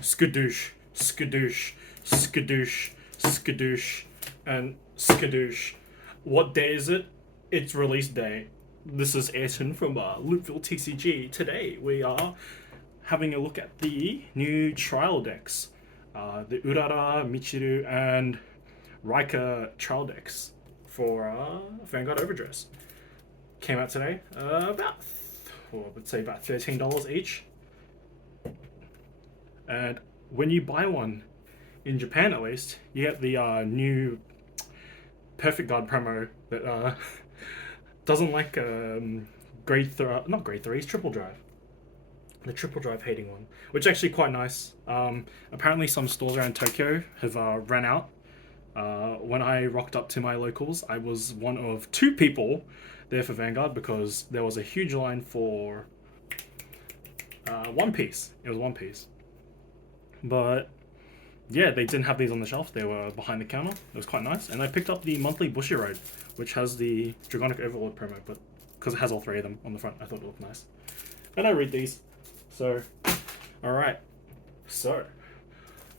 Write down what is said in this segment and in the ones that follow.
skadoosh, skadoosh, skadoosh, skadoosh, and skadoosh. What day is it? It's release day. This is Ayrton from Loopville TCG. Today we are having a look at the new trial decks. The Urara, Michiru, and Raika trial decks for Vanguard Overdress. Came out today. Let's say about $13 each. And when you buy one, in Japan at least, you get the new Perfect Guard promo that doesn't like not grade 3, it's triple drive. The triple drive hating one, which is actually quite nice. Apparently some stores around Tokyo have ran out. When I rocked up to my locals, I was one of 2 people there for Vanguard because there was a huge line for One Piece. It was One Piece. But yeah, they didn't have these on the shelf. They were behind the counter. It was quite nice. And I picked up the monthly Bushiroad, which has the Dragonic Overlord promo, but because it has all 3 of them on the front, I thought it looked nice. And I read these. So, alright. So,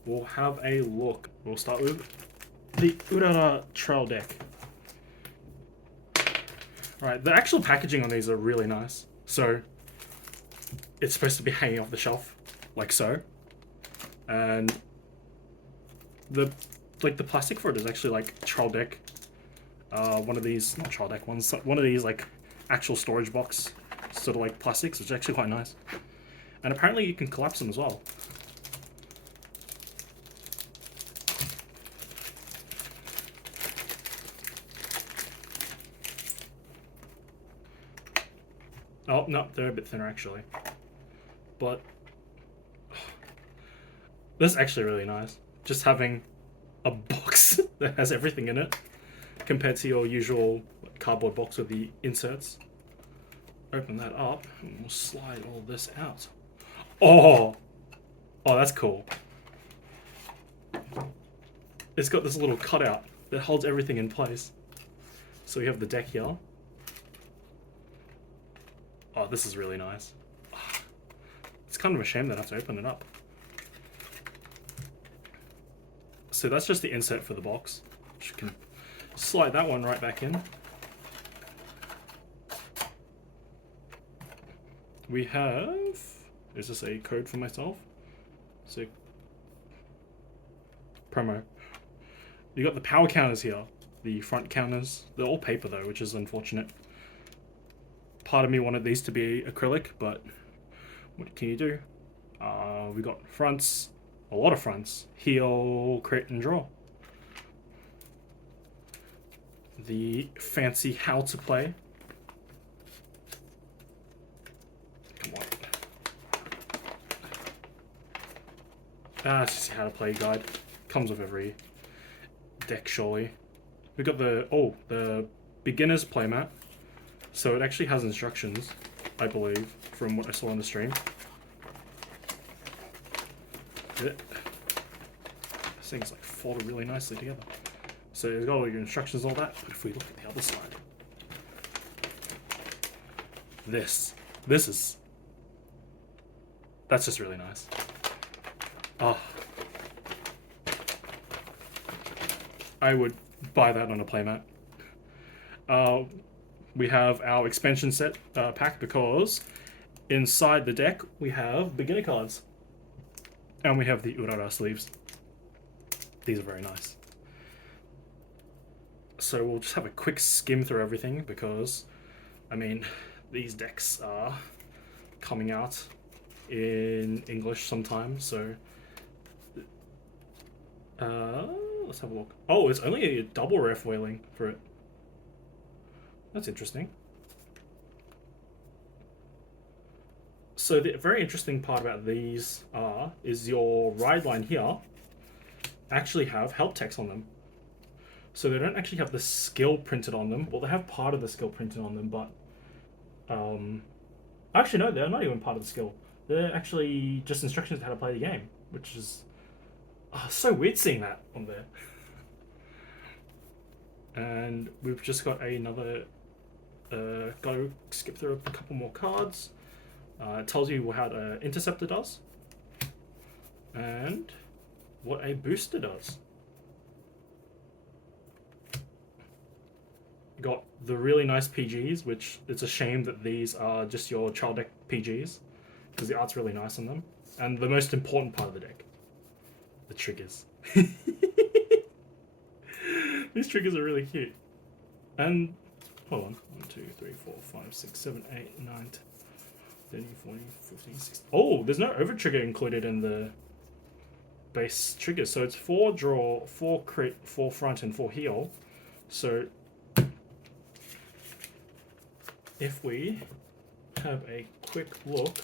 we'll have a look. We'll start with the Urara Trail deck. Alright, the actual packaging on these are really nice. So, it's supposed to be hanging off the shelf, like so. And the plastic for it is actually like trial deck. One of these, not trial deck ones, one of these like actual storage box sort of like plastics, which is actually quite nice. And apparently you can collapse them as well. Oh, no, they're a bit thinner actually. But this is actually really nice. Just having a box that has everything in it compared to your usual cardboard box with the inserts. Open that up and we'll slide all this out. Oh, that's cool. It's got this little cutout that holds everything in place. So we have the deck here. Oh, this is really nice. It's kind of a shame that I have to open it up. So that's just the insert for the box. You can slide that one right back in. We have... Is this a code for myself? So... Promo. You got the power counters here. The front counters. They're all paper though, which is unfortunate. Part of me wanted these to be acrylic, but what can you do? We got fronts. A lot of fronts. Heal, crit, and draw. The fancy how to play. Come on. It's just how to play guide. Comes with every deck, surely. We got the beginner's playmat. So it actually has instructions, I believe, from what I saw on the stream. This thing's like folded really nicely together. So it's got all your instructions and all that, but if we look at the other side, that's just really nice. Oh, I would buy that on a playmat. We have our expansion set pack because inside the deck we have beginner cards. And we have the Urara sleeves. These are very nice. So we'll just have a quick skim through everything because, I mean, these decks are coming out in English sometime, so... let's have a look. Oh, it's only a double rare foiling for it. That's interesting. So the very interesting part about these is your ride line here actually have help text on them. So they don't actually have the skill printed on them. Well, they have part of the skill printed on them, but actually no, they're not even part of the skill. They're actually just instructions on how to play the game, which is so weird seeing that on there. And we've just got another. Got to skip through a couple more cards. It tells you how the Interceptor does. and what a booster does. Got the really nice PGs, which it's a shame that these are just your child deck PGs, because the art's really nice on them. And the most important part of the deck, the triggers. These triggers are really cute. And, hold on, 1, 2, 3, 4, 5, 6, 7, 8, 9, 10, 13, 14, 15, 16. Oh, there's no over trigger included in the base triggers. So it's 4 draw, 4 crit, 4 front, and 4 heal. So if we have a quick look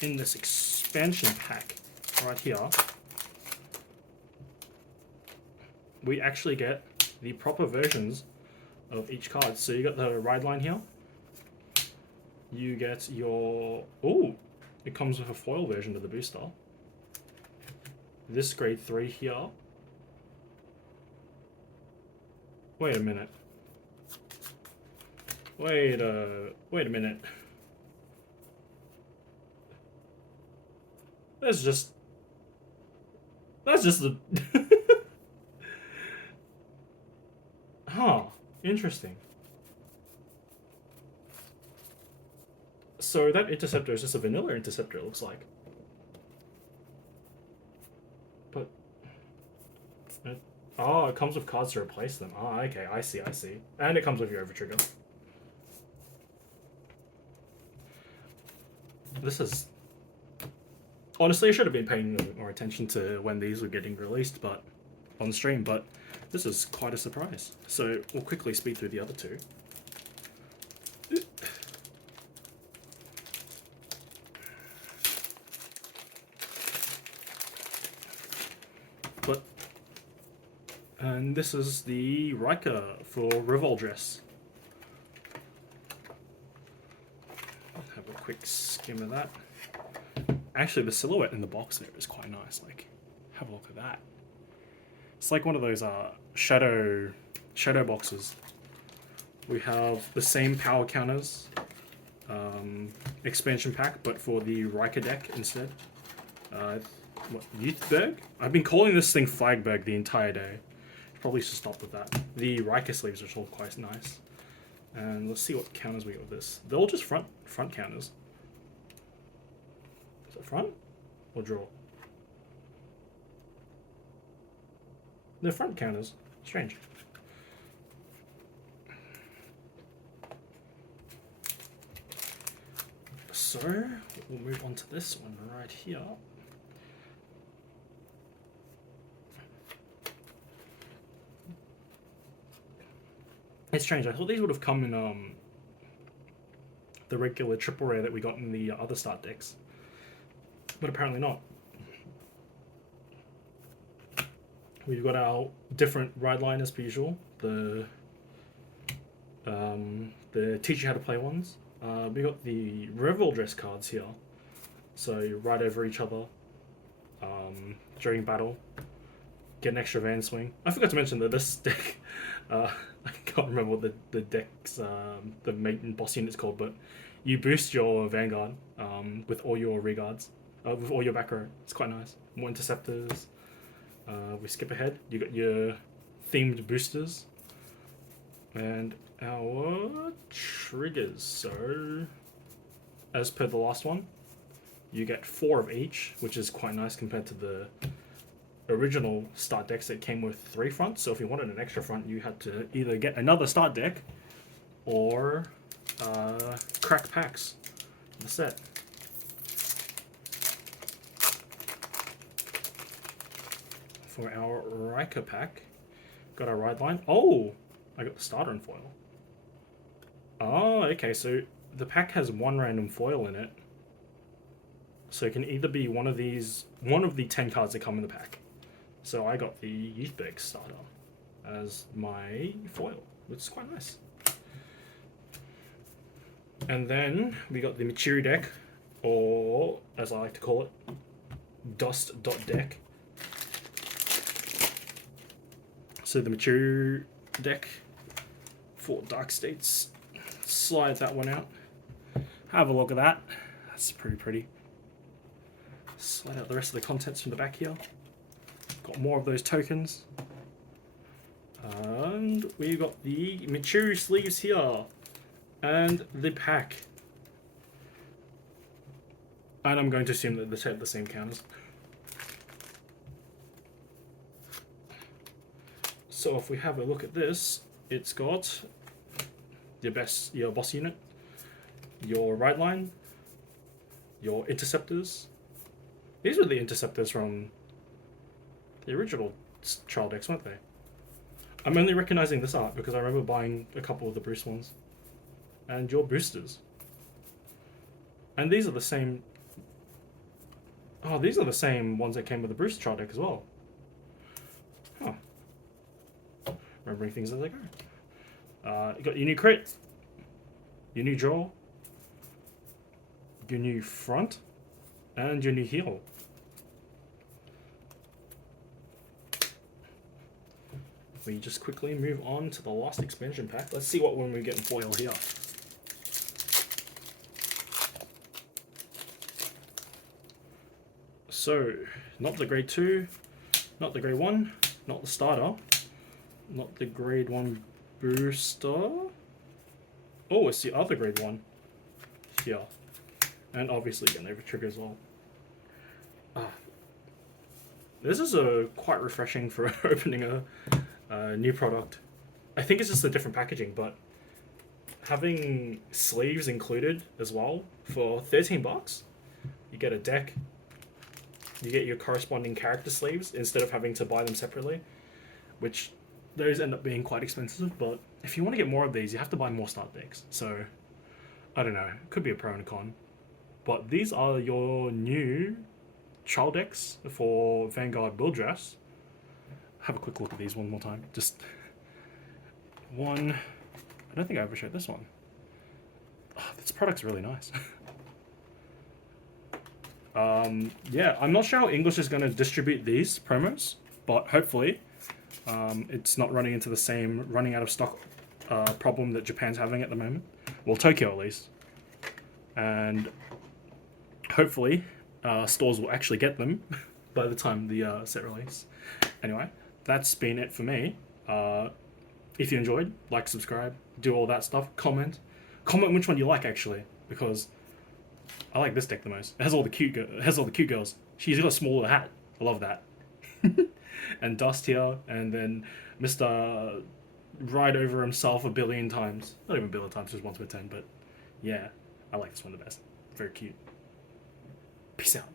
in this expansion pack right here, we actually get the proper versions of each card. So you got the ride line here. You get your... Oh, it comes with a foil version of the booster. This grade 3 here. Wait a minute. Wait a minute. That's just the... Huh. Interesting. So that Interceptor is just a vanilla Interceptor, it looks like. But... oh, it comes with cards to replace them. Oh, okay, I see. And it comes with your Overtrigger. This is... honestly, I should have been paying more attention to when these were getting released, but on stream, but this is quite a surprise. So we'll quickly speed through the other two. And this is the Riker for Revoldress. Have a quick skim of that. Actually, the silhouette in the box there is quite nice. Like, have a look at that. It's like one of those shadow boxes. We have the same power counters expansion pack, but for the Riker deck instead. What, Youthberg? I've been calling this thing Flagberg the entire day. Probably should stop with that. The Riker sleeves are all quite nice. And let's see what counters we get with this. They're all just front counters. Is it front or draw? They're front counters. Strange. So we'll move on to this one right here. It's strange. I thought these would have come in the regular triple rare that we got in the other start decks, but apparently not. We've got our different ride line as per usual. The teach you how to play ones. We got the Revoldress cards here, so you ride over each other during battle. Get an extra van swing. I forgot to mention that this deck, I can't remember what the deck's the main boss unit's called, but you boost your Vanguard with all your rearguards, with all your back row. It's quite nice. More interceptors. We skip ahead. You got your themed boosters and our triggers. So, as per the last one, you get 4 of each, which is quite nice compared to the original start decks that came with 3 fronts. So if you wanted an extra front, you had to either get another start deck or crack packs in the set. For our Riker pack, got our ride line. Oh, I got the starter in foil. Oh, okay, so the pack has 1 random foil in it. So it can either be one of these, one of the 10 cards that come in the pack. So I got the Youthberg starter as my foil, which is quite nice. And then we got the Machiri deck, or as I like to call it, Dust.deck. So the Machiri deck for Dark States. Slide that one out. Have a look at that. That's pretty pretty. Slide slide out the rest of the contents from the back here. Got more of those tokens. And we got the mature sleeves here. And the pack. And I'm going to assume that this had the same counters. So if we have a look at this, it's got your boss unit, your right line, your interceptors. These were the interceptors from the original trial decks, weren't they? I'm only recognizing this art because I remember buying a couple of the Bruce ones. And your boosters. And these are the same... Oh, these are the same ones that came with the Bruce trial deck as well. Huh. Remembering things as I go. You got your new crit, your new draw, your new front, and your new heel. We just quickly move on to the last expansion pack. Let's see what one we get in foil here. So, not the grade 2, not the grade 1, not the starter, not the grade 1 booster. Oh, it's the other grade 1 here. And obviously again, they have a trigger as well. This is quite refreshing for opening a new product. I think it's just a different packaging, but having sleeves included as well for 13 bucks, you get a deck, you get your corresponding character sleeves instead of having to buy them separately, which those end up being quite expensive, but if you want to get more of these, you have to buy more start decks. So, I don't know, it could be a pro and a con. But these are your new trial decks for Vanguard Build Dress. Have a quick look at these one more time. Just one. I don't think I ever showed this one. Oh, this product's really nice. Yeah, I'm not sure how English is going to distribute these promos, but hopefully it's not running into the same running out of stock problem that Japan's having at the moment. Well, Tokyo at least. And hopefully stores will actually get them by the time the set release. Anyway, that's been it for me. If you enjoyed, like, subscribe, do all that stuff, comment which one you like actually, because I like this deck the most. It has all the cute girls. She's got a smaller hat. I love that. And Dust here, and then Mr. Ride over himself a billion times. Not even a billion times, just once per 10, but yeah, I like this one the best. Very cute. Peace out.